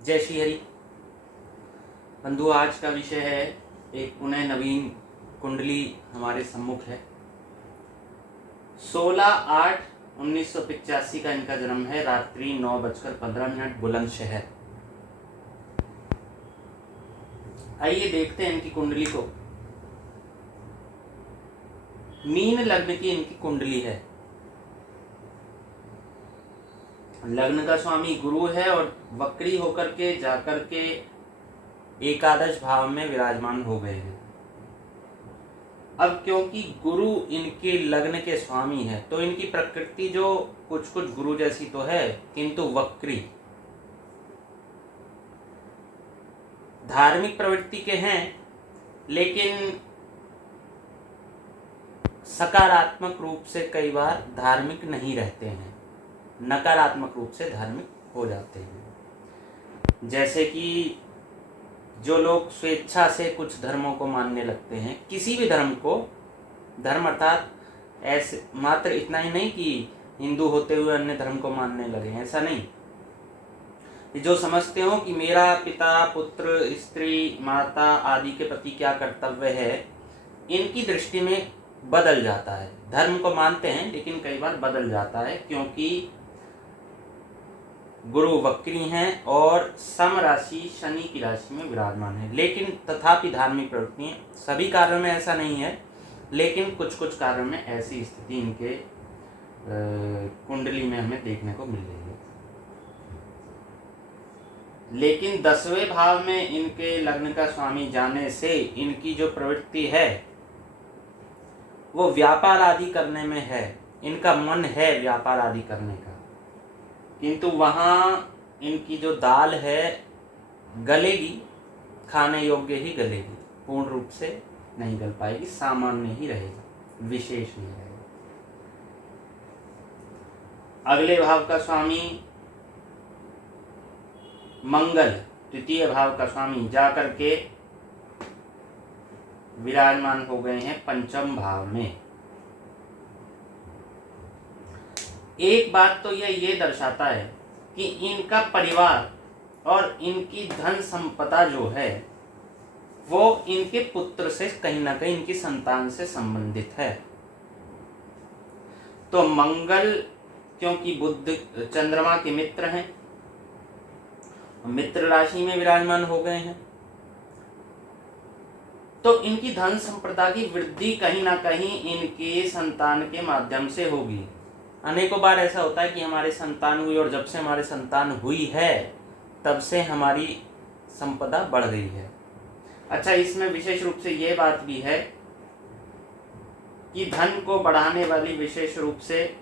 जय श्री हरि। बंधु, आज का विषय है एक पुनः नवीन कुंडली हमारे सम्मुख है। 16/8/1985 का इनका जन्म है। रात्रि 9:15 बुलंदशहर। आइए देखते हैं इनकी कुंडली को। मीन लग्न की इनकी कुंडली है। लग्न का स्वामी गुरु है और वक्री होकर के जाकर के एकादश भाव में विराजमान हो गए हैं। अब क्योंकि गुरु इनके लग्न के स्वामी है तो इनकी प्रकृति जो कुछ कुछ गुरु जैसी तो है, किंतु वक्री धार्मिक प्रवृत्ति के हैं, लेकिन सकारात्मक रूप से कई बार धार्मिक नहीं रहते हैं, नकारात्मक रूप से धार्मिक हो जाते हैं। जैसे कि जो लोग स्वेच्छा से कुछ धर्मों को मानने लगते हैं, किसी भी धर्म को, धर्म अर्थात ऐसे मात्र इतना ही नहीं कि हिंदू होते हुए अन्य धर्म को मानने लगे, ऐसा नहीं। जो समझते हो कि मेरा पिता, पुत्र, स्त्री, माता आदि के प्रति क्या कर्तव्य है, इनकी दृष्टि में बदल जाता है। धर्म को मानते हैं लेकिन कई बार बदल जाता है, क्योंकि गुरु वक्री हैं और सम राशि शनि की राशि में विराजमान है। लेकिन तथापि धार्मिक प्रवृत्ति, सभी कार्यों में ऐसा नहीं है, लेकिन कुछ कुछ कार्यों में ऐसी स्थिति इनके कुंडली में हमें देखने को मिल रही है। लेकिन 10वें भाव में इनके लग्न का स्वामी जाने से इनकी जो प्रवृत्ति है वो व्यापार आदि करने में है। इनका मन है व्यापार आदि करने का, किंतु वहाँ इनकी जो दाल है गलेगी, खाने योग्य ही गलेगी, पूर्ण रूप से नहीं गल पाएगी, सामान्य ही रहेगी, विशेष नहीं रहेगी। अगले भाव का स्वामी मंगल, तृतीय भाव का स्वामी जाकर के विराजमान हो गए हैं पंचम भाव में। एक बात तो ये दर्शाता है कि इनका परिवार और इनकी धन संपदा जो है वो इनके पुत्र से कहीं ना कहीं, इनकी संतान से संबंधित है। तो मंगल क्योंकि बुध चंद्रमा के मित्र हैं, मित्र राशि में विराजमान हो गए हैं, तो इनकी धन संपदा की वृद्धि कहीं ना कहीं इनके संतान के माध्यम से होगी। अनेकों बार ऐसा होता है कि हमारे संतान हुई और जब से हमारे संतान हुई है तब से हमारी संपदा बढ़ गई है। अच्छा, इसमें विशेष रूप से यह बात भी है कि धन को बढ़ाने वाली विशेष रूप से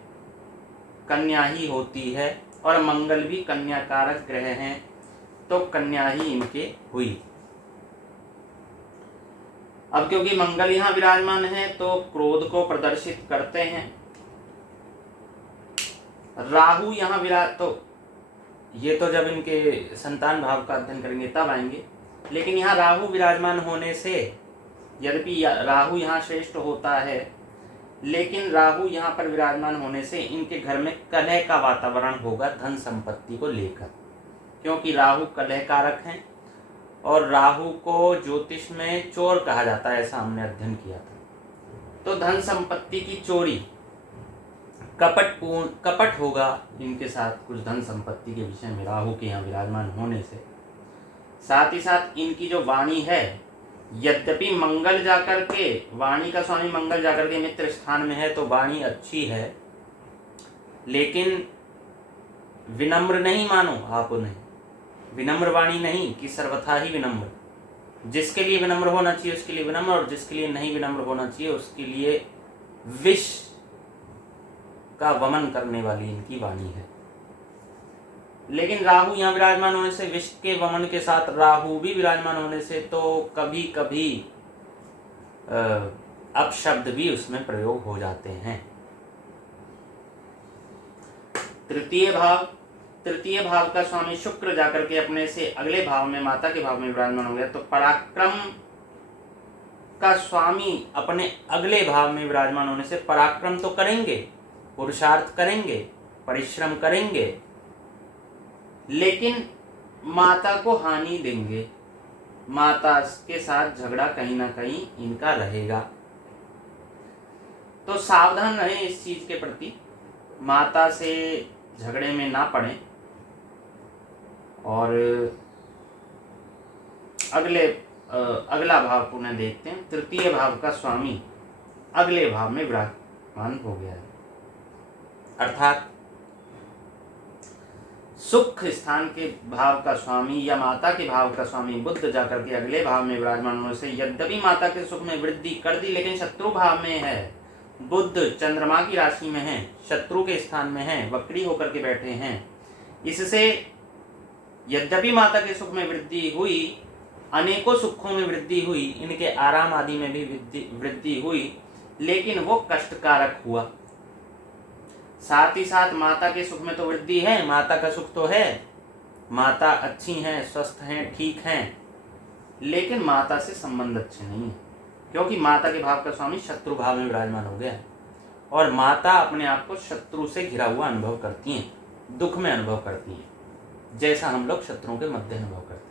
कन्या ही होती है, और मंगल भी कन्या कारक ग्रह हैं, तो कन्या ही इनके हुई। अब क्योंकि मंगल यहाँ विराजमान है तो क्रोध को प्रदर्शित करते हैं। राहु यहाँ तो ये तो जब इनके संतान भाव का अध्ययन करेंगे तब आएंगे, लेकिन यहाँ राहु विराजमान होने से, यद्यपि राहु यहाँ श्रेष्ठ होता है, लेकिन राहु यहाँ पर विराजमान होने से इनके घर में कलह का वातावरण होगा धन संपत्ति को लेकर, क्योंकि राहु कलह कारक हैं और राहु को ज्योतिष में चोर कहा जाता है, ऐसा हमने अध्ययन किया था। तो धन संपत्ति की चोरी, कपट होगा इनके साथ कुछ धन संपत्ति के विषय में राहु के यहाँ विराजमान होने से। साथ ही साथ इनकी जो वाणी है, यद्यपि मंगल जाकर के, वाणी का स्वामी मंगल जाकर के मित्र स्थान में है तो वाणी अच्छी है, लेकिन विनम्र नहीं मानो आप उन्हें, विनम्र वाणी नहीं कि सर्वथा ही विनम्र। जिसके लिए विनम्र होना चाहिए उसके लिए विनम्र, और जिसके लिए नहीं विनम्र होना चाहिए उसके लिए विष का वमन करने वाली इनकी वाणी है। लेकिन राहु यहाँ विराजमान होने से, विष के वमन के साथ राहु भी विराजमान होने से, तो कभी कभी अपशब्द भी उसमें प्रयोग हो जाते हैं। तृतीय भाव का स्वामी शुक्र जाकर के अपने से अगले भाव में, माता के भाव में विराजमान हो गया, तो पराक्रम का स्वामी अपने अगले भाव में विराजमान होने से पराक्रम तो करेंगे, पुरुषार्थ करेंगे, परिश्रम करेंगे, लेकिन माता को हानि देंगे, माता के साथ झगड़ा कहीं ना कहीं इनका रहेगा। तो सावधान रहें इस चीज के प्रति, माता से झगड़े में ना पड़ें। और अगला भाव पुनः देखते हैं। तृतीय भाव का स्वामी अगले भाव में विराजमान हो गया है, अर्थात सुख स्थान के भाव का स्वामी या माता के भाव का स्वामी बुध जाकर के अगले भाव में विराजमान होने से यद्यपि माता के सुख में वृद्धि कर दी, लेकिन शत्रु भाव में है। बुध चंद्रमा की राशि में है, शत्रु के स्थान में है, वक्री होकर के बैठे हैं। इससे यद्यपि माता के सुख में वृद्धि हुई, अनेकों सुखों में वृद्धि हुई, इनके आराम आदि में भी वृद्धि हुई, लेकिन वो कष्टकारक हुआ। साथ ही साथ माता के सुख में तो वृद्धि है, माता का सुख तो है, माता अच्छी हैं, स्वस्थ हैं, ठीक हैं, लेकिन माता से संबंध अच्छे नहीं है, क्योंकि माता के भाव का स्वामी शत्रु भाव में विराजमान हो गया है। और माता अपने आप को शत्रु से घिरा हुआ अनुभव करती हैं, दुख में अनुभव करती हैं, जैसा हम लोग शत्रुओं के मध्य अनुभव करते हैं।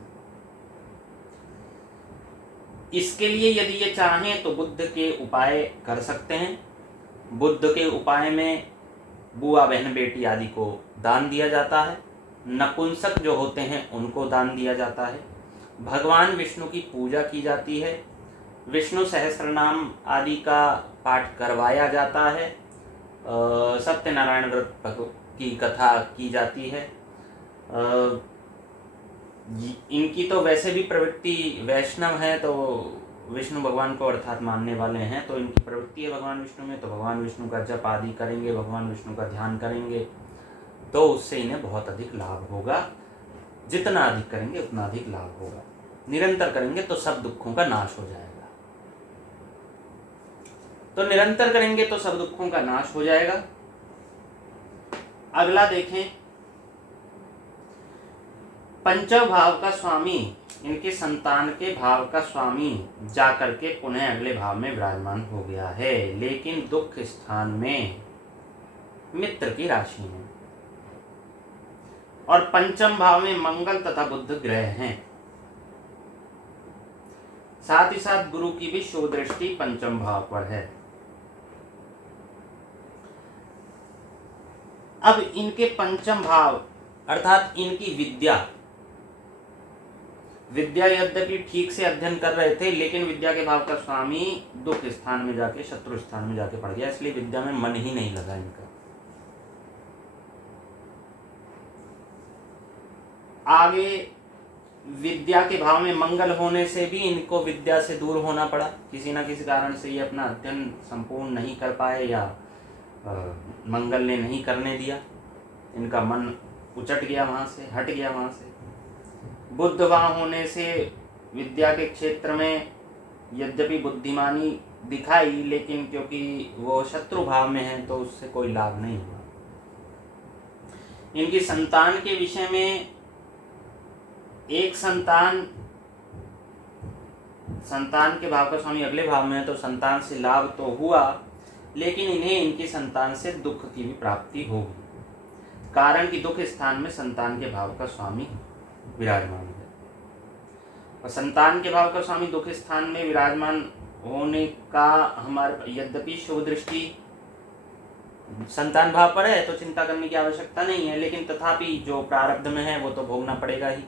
इसके लिए यदि ये चाहें तो बुद्ध के उपाय कर सकते हैं। बुद्ध के उपाय में बुआ बहन बेटी आदि को दान दिया जाता है, नपुंसक जो होते हैं उनको दान दिया जाता है, भगवान विष्णु की पूजा की जाती है, विष्णु सहस्रनाम आदि का पाठ करवाया जाता है, सत्यनारायण व्रत की कथा की जाती है। इनकी तो वैसे भी प्रवृत्ति वैष्णव है, तो विष्णु भगवान को अर्थात मानने वाले हैं, तो इनकी प्रवृत्ति है भगवान विष्णु में, तो भगवान विष्णु का जप आदि करेंगे, भगवान विष्णु का ध्यान करेंगे, तो उससे इन्हें बहुत अधिक लाभ होगा। जितना अधिक करेंगे उतना अधिक लाभ होगा। निरंतर करेंगे तो सब दुखों का नाश हो जाएगा। तो निरंतर करेंगे तो सब दुखों का नाश हो जाएगा। अगला देखें, पंचम भाव का स्वामी, इनके संतान के भाव का स्वामी जाकर के पुनः अगले भाव में विराजमान हो गया है, लेकिन दुख स्थान में मित्र की राशि में, और पंचम भाव में मंगल तथा बुध ग्रह हैं। साथ ही साथ गुरु की भी शुभ दृष्टि पंचम भाव पर है। अब इनके पंचम भाव अर्थात इनकी विद्या यद्यपि ठीक से अध्ययन कर रहे थे, लेकिन विद्या के भाव का स्वामी दुख स्थान में जाके, शत्रु स्थान में जाके पड़ गया, इसलिए विद्या में मन ही नहीं लगा इनका। आगे विद्या के भाव में मंगल होने से भी इनको विद्या से दूर होना पड़ा, किसी ना किसी कारण से ये अपना अध्ययन संपूर्ण नहीं कर पाए, या मंगल ने नहीं करने दिया, इनका मन उचट गया, वहां से हट गया वहां से। बुध वहां होने से विद्या के क्षेत्र में यद्यपि बुद्धिमानी दिखाई, लेकिन क्योंकि वो शत्रु भाव में है तो उससे कोई लाभ नहीं हुआ। इनकी संतान के विषय में, एक संतान के भाव का स्वामी अगले भाव में है, तो संतान से लाभ तो हुआ, लेकिन इन्हें इनकी संतान से दुख की भी प्राप्ति होगी, कारण कि दुख स्थान में संतान के भाव का स्वामी विराजमान है। और संतान के भाव का स्वामी दुख स्थान में विराजमान होने का हमारे यद्यपि शुभ दृष्टि संतान भाव पर है, तो चिंता करने की आवश्यकता नहीं है, लेकिन तथापि जो प्रारब्ध में है वो तो भोगना पड़ेगा ही।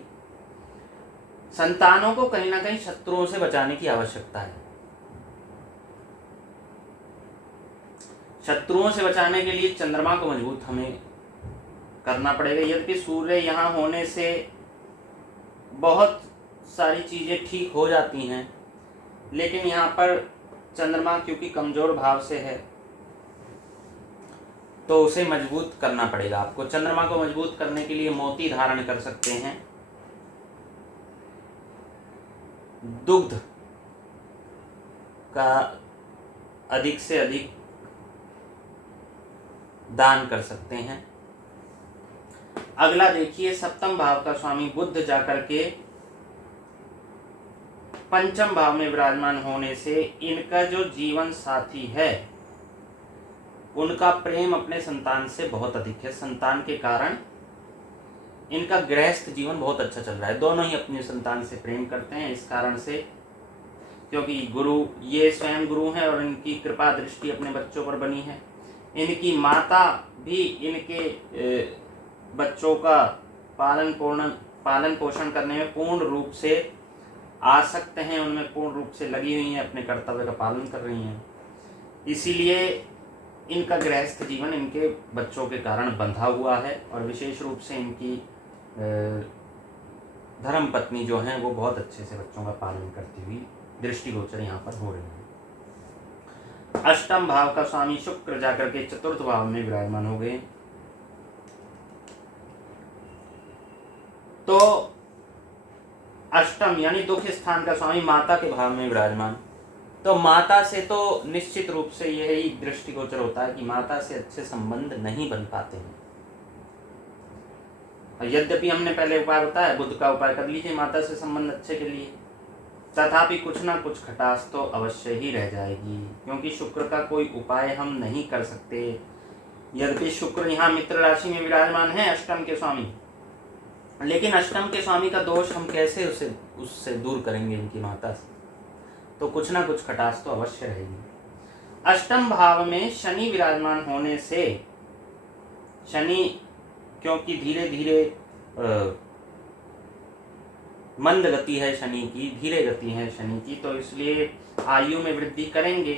संतानों को कहीं ना कहीं शत्रुओं से बचाने की आवश्यकता है। शत्रुओं से बचाने के लिए चंद्रमा को मजबूत हमें करना पड़ेगा। यद्यपि सूर्य यहाँ होने से बहुत सारी चीजें ठीक हो जाती हैं, लेकिन यहाँ पर चंद्रमा क्योंकि कमजोर भाव से है, तो उसे मजबूत करना पड़ेगा आपको। चंद्रमा को मजबूत करने के लिए मोती धारण कर सकते हैं, दुग्ध का अधिक से अधिक दान कर सकते हैं। अगला देखिए, सप्तम भाव का स्वामी बुध जाकर के पंचम भाव में विराजमान होने से इनका जो जीवन साथी है उनका प्रेम अपने संतान से बहुत अधिक है। संतान के कारण इनका गृहस्थ जीवन बहुत अच्छा चल रहा है। दोनों ही अपनी संतान से प्रेम करते हैं, इस कारण से, क्योंकि गुरु, ये स्वयं गुरु हैं और इनकी कृपा दृष्टि अपने बच्चों पर बनी है। इनकी माता भी इनके बच्चों का पालन पोषण करने में पूर्ण रूप से आसक्त हैं, उनमें पूर्ण रूप से लगी हुई हैं, अपने कर्तव्य का पालन कर रही हैं। इसीलिए इनका गृहस्थ जीवन इनके बच्चों के कारण बंधा हुआ है, और विशेष रूप से इनकी धर्म पत्नी जो हैं वो बहुत अच्छे से बच्चों का पालन करती हुई दृष्टिगोचर यहाँ पर हो रही है। अष्टम भाव का स्वामी शुक्र जाकर के चतुर्थ भाव में विराजमान हो गए। तो अष्टम यानी दुख स्थान का स्वामी माता के भाव में विराजमान, तो माता से तो निश्चित रूप से यही दृष्टिगोचर होता है कि माता से अच्छे संबंध नहीं बन पाते हैं। यद्यपि हमने पहले उपाय बताया, बुध का उपाय कर लीजिए माता से संबंध अच्छे के लिए, तथापि कुछ ना कुछ खटास तो अवश्य ही रह जाएगी, क्योंकि शुक्र का कोई उपाय हम नहीं कर सकते। यद्यपि शुक्र यहाँ मित्र राशि में विराजमान है अष्टम के स्वामी, लेकिन अष्टम के स्वामी का दोष हम कैसे उससे दूर करेंगे इनकी माता से, तो कुछ ना कुछ खटास तो अवश्य रहेगी। अष्टम भाव में शनि विराजमान होने से, शनि क्योंकि धीरे धीरे मंद गति है शनि की, धीरे गति है शनि की, तो इसलिए आयु में वृद्धि करेंगे।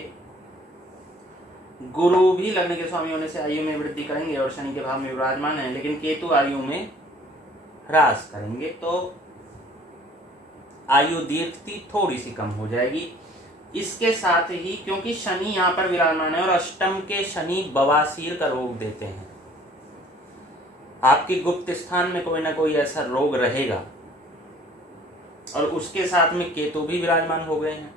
गुरु भी लग्न के स्वामी होने से आयु में वृद्धि करेंगे और शनि के भाव में विराजमान है, लेकिन केतु आयु में ह्रास करेंगे, तो आयु दीर्घती थोड़ी सी कम हो जाएगी। इसके साथ ही क्योंकि शनि यहाँ पर विराजमान है और अष्टम के शनि बवासीर का रोग देते हैं, आपके गुप्त स्थान में कोई ना कोई ऐसा रोग रहेगा, और उसके साथ में केतु भी विराजमान हो गए हैं,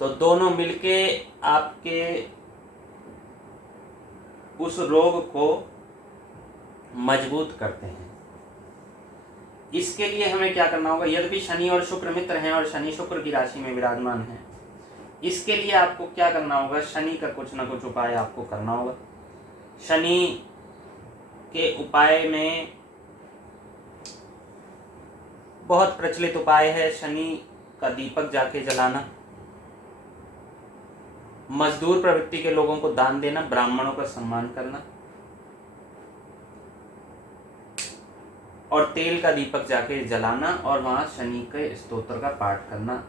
तो दोनों मिलके आपके उस रोग को मजबूत करते हैं। इसके लिए हमें क्या करना होगा, यदि शनि और शुक्र मित्र हैं और शनि शुक्र की राशि में विराजमान है, इसके लिए आपको क्या करना होगा, शनि का कुछ ना कुछ उपाय आपको करना होगा। शनि के उपाय में बहुत प्रचलित उपाय है शनि का दीपक जाके जलाना, मजदूर प्रवृत्ति के लोगों को दान देना, ब्राह्मणों का सम्मान करना, और तेल का दीपक जाके जलाना और वहां शनि के स्तोत्र का पाठ करना।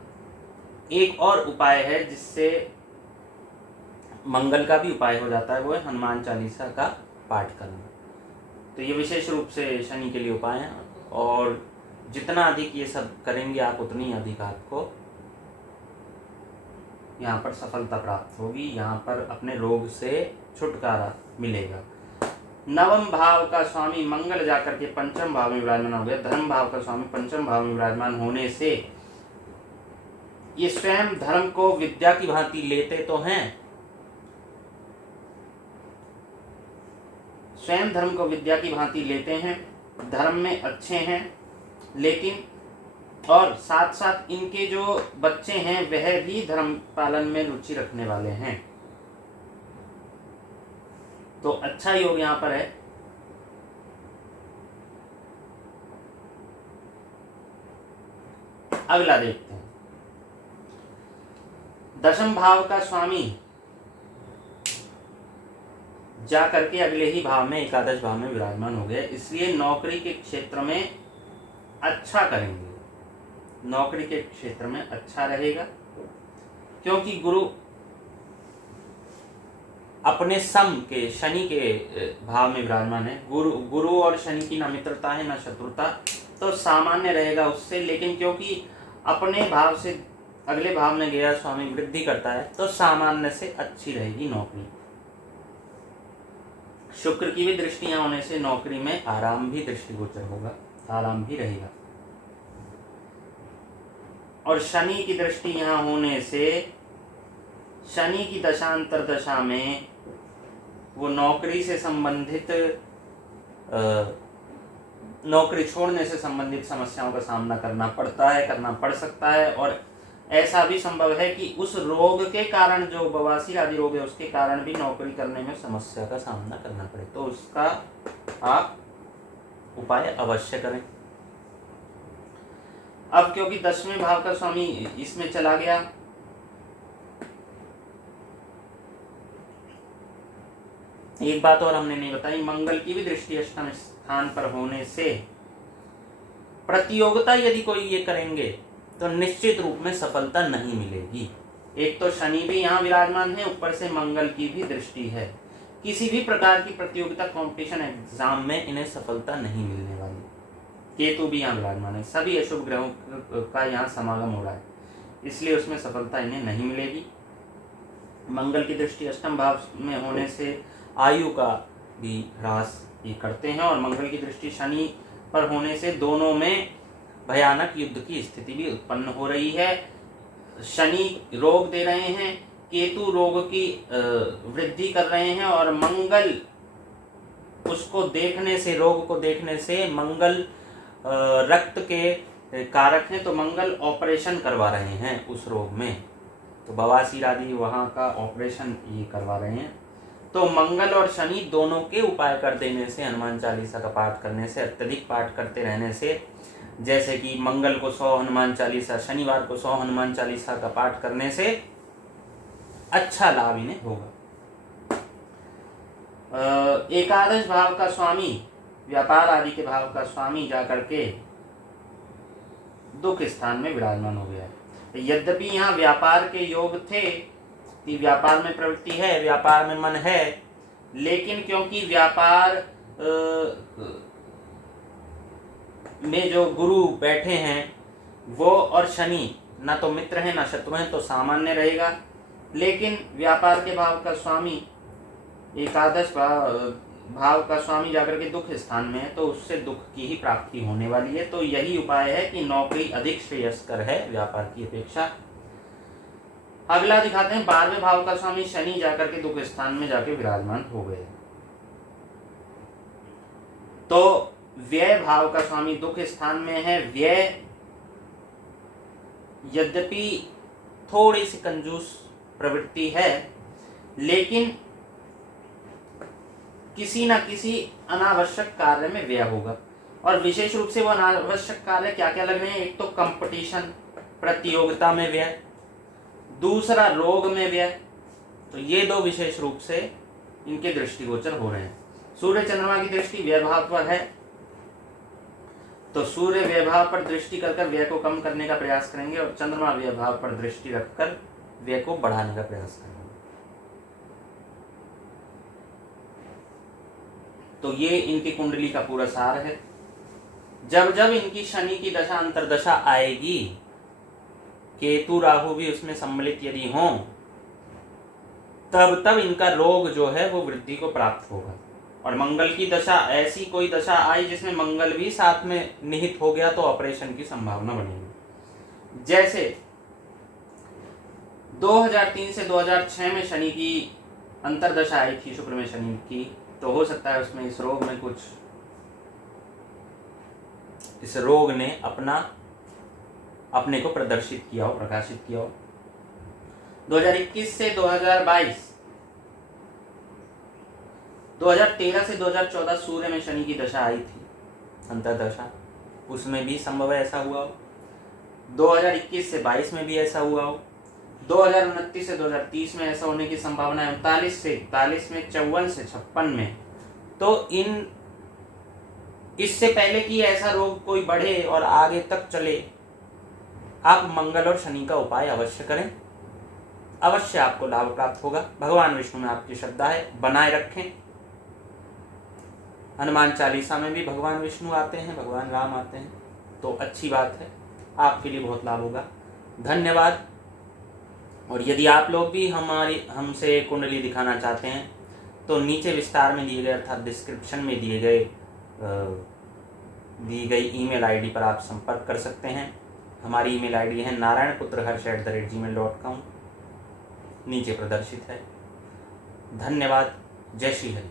एक और उपाय है जिससे मंगल का भी उपाय हो जाता है, वो है हनुमान चालीसा का पाठ करना। तो ये विशेष रूप से शनि के लिए उपाय हैं, और जितना अधिक ये सब करेंगे आप, उतनी अधिक आपको यहाँ पर सफलता प्राप्त होगी, यहाँ पर अपने रोग से छुटकारा मिलेगा। नवम भाव का स्वामी मंगल जाकर के पंचम भाव में विराजमान हो गया। धर्म भाव का स्वामी पंचम भाव में विराजमान होने से ये स्वयं धर्म को विद्या की भांति लेते तो हैं, स्वयं धर्म को विद्या की भांति लेते हैं, धर्म में अच्छे हैं, लेकिन और साथ साथ इनके जो बच्चे हैं वह भी धर्म पालन में रुचि रखने वाले हैं, तो अच्छा योग यहाँ पर है। अगला देखते हैं, दशम भाव का स्वामी जा करके अगले ही भाव में एकादश भाव में विराजमान हो गए, इसलिए नौकरी के क्षेत्र में अच्छा करेंगे, नौकरी के क्षेत्र में अच्छा रहेगा, क्योंकि गुरु अपने सम के शनि के भाव में विराजमान है। गुरु और शनि की ना मित्रता है ना शत्रुता, तो सामान्य रहेगा उससे, लेकिन क्योंकि अपने भाव से अगले भाव में गया स्वामी वृद्धि करता है, तो सामान्य से अच्छी रहेगी नौकरी। शुक्र की भी दृष्टि यहाँ होने से नौकरी में आराम भी दृष्टिगोचर होगा, आराम भी रहेगा, और शनि की दृष्टि यहाँ होने से शनि की दशांतर दशा में वो नौकरी से संबंधित नौकरी छोड़ने से संबंधित समस्याओं का सामना करना पड़ता है, करना पड़ सकता है, और ऐसा भी संभव है कि उस रोग के कारण, जो बवासीर आदि रोग है, उसके कारण भी नौकरी करने में समस्या का सामना करना पड़े, तो उसका आप उपाय अवश्य करें। अब क्योंकि 10वें भाव का स्वामी इसमें चला गया, एक बात और हमने नहीं बताई, मंगल की भी दृष्टि अष्टम स्थान पर होने से प्रतियोगिता यदि कोई ये करेंगे तो निश्चित रूप में सफलता नहीं मिलेगी। एक तो शनि भी यहाँ विराजमान है, ऊपर से मंगल की भी दृष्टि है। किसी भी प्रकार की प्रतियोगिता, कंपटीशन, एग्जाम में इन्हें सफलता नहीं मिलने वाली। केतु भी यहाँ विराजमान है, सभी अशुभ ग्रहों का यहाँ समागम हो रहा है, इसलिए उसमें सफलता इन्हें नहीं मिलेगी। मंगल की दृष्टि अष्टम भाव में होने से आयु का भी ह्रास ये करते हैं, और मंगल की दृष्टि शनि पर होने से दोनों में भयानक युद्ध की स्थिति भी उत्पन्न हो रही है। शनि रोग दे रहे हैं, केतु रोग की वृद्धि कर रहे हैं, और मंगल उसको देखने से, रोग को देखने से मंगल रक्त के कारक हैं, तो मंगल ऑपरेशन करवा रहे हैं उस रोग में, तो बवासीर आदि वहाँ का ऑपरेशन ये करवा रहे हैं। तो मंगल और शनि दोनों के उपाय कर देने से, हनुमान चालीसा का पाठ करने से, अत्यधिक पाठ करते रहने से, जैसे कि मंगल को 100 हनुमान चालीसा, शनिवार को 100 हनुमान चालीसा का पाठ करने से अच्छा लाभ इन्हें होगा। एकादश भाव का स्वामी, व्यापार आदि के भाव का स्वामी जाकर के दुख स्थान में विराजमान हो गया है। यद्यपि यहाँ व्यापार के योग थे, व्यापार में प्रवृत्ति है, व्यापार में मन है, लेकिन क्योंकि व्यापार में जो गुरु बैठे हैं वो और शनि ना तो मित्र हैं ना शत्रु हैं, तो सामान्य रहेगा। लेकिन व्यापार के भाव का स्वामी, एकादश भाव का स्वामी जाकर के दुख स्थान में है, तो उससे दुख की ही प्राप्ति होने वाली है। तो यही उपाय है कि नौकरी अधिक श्रेयस्कर है व्यापार की अपेक्षा। अगला दिखाते हैं 12वें भाव का स्वामी शनि जाकर के दुख स्थान में जाके विराजमान हो गए। तो व्यय भाव का स्वामी दुख स्थान में है। व्यय यद्यपि थोड़ी सी कंजूस प्रवृत्ति है, लेकिन किसी न किसी अनावश्यक कार्य में व्यय होगा, और विशेष रूप से वो अनावश्यक कार्य क्या क्या लग रहे हैं। एक तो कंपटीशन, प्रतियोगिता में व्यय, दूसरा रोग में व्यय। तो ये दो विशेष रूप से इनके दृष्टिगोचर हो रहे हैं। सूर्य चंद्रमा की दृष्टि व्यय भाव पर है, तो सूर्य व्यय भाव पर दृष्टि कर व्यय को कम करने का प्रयास करेंगे, और चंद्रमा व्यय भाव पर दृष्टि रखकर व्यय को बढ़ाने का प्रयास करेंगे। तो ये इनकी कुंडली का पूरा सार है। जब जब इनकी शनि की दशा अंतर्दशा आएगी, केतु राहु भी उसमें सम्मिलित यदि हों, तब तब इनका रोग जो है वो वृद्धि को प्राप्त होगा। और मंगल की दशा, ऐसी कोई दशा आई जिसमें मंगल भी साथ में निहित हो गया, तो ऑपरेशन की संभावना बनेगी। जैसे 2003 से 2006 में शनि की अंतर्दशा आई थी, शुक्र में शनि की, तो हो सकता है उसमें इस रोग में कुछ, इस रोग ने अपने को प्रदर्शित किया हो, प्रकाशित किया हो। 2021 से 2022, 2013 से 2014 सूर्य में शनि की दशा आई थी, अंतर्दशा, उसमें भी संभव है ऐसा हुआ हो। 2021 से 22 में भी ऐसा हुआ हो। 2029 से 2030 में ऐसा होने की संभावना है। 39 से 41 में, 54 से 56 में। तो इससे पहले कि ऐसा रोग कोई बढ़े और आगे तक चले, आप मंगल और शनि का उपाय अवश्य करें, अवश्य आपको लाभ प्राप्त होगा। भगवान विष्णु में आपकी श्रद्धा है, बनाए रखें। हनुमान चालीसा में भी भगवान विष्णु आते हैं, भगवान राम आते हैं, तो अच्छी बात है, आपके लिए बहुत लाभ होगा। धन्यवाद। और यदि आप लोग भी हमसे कुंडली दिखाना चाहते हैं, तो नीचे विस्तार में दिए गए, अर्थात डिस्क्रिप्शन में दी गई ईमेल आईडी पर आप संपर्क कर सकते हैं। हमारी ईमेल आईडी है narayanputrharsh@gmail.com, नीचे प्रदर्शित है। धन्यवाद। जय श्री हरि।